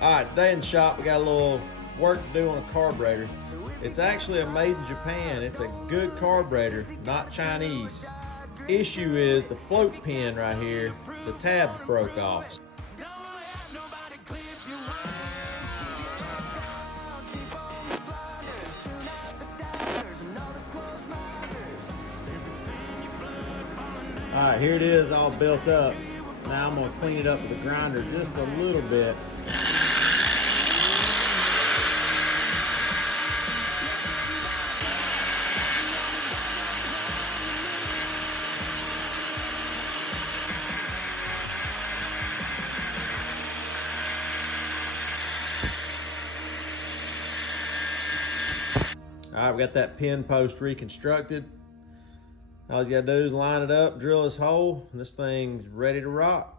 All right, today in the shop, we got a little work to do on a carburetor. It's actually a made in Japan. It's a good carburetor, not Chinese. Issue is the float pin right here, the tabs broke off. All right, here it is all built up. Now I'm gonna clean it up with a grinder just a little bit. All right, we got that pin post reconstructed. All he's got to do is line it up, drill his hole, and this thing's ready to rock.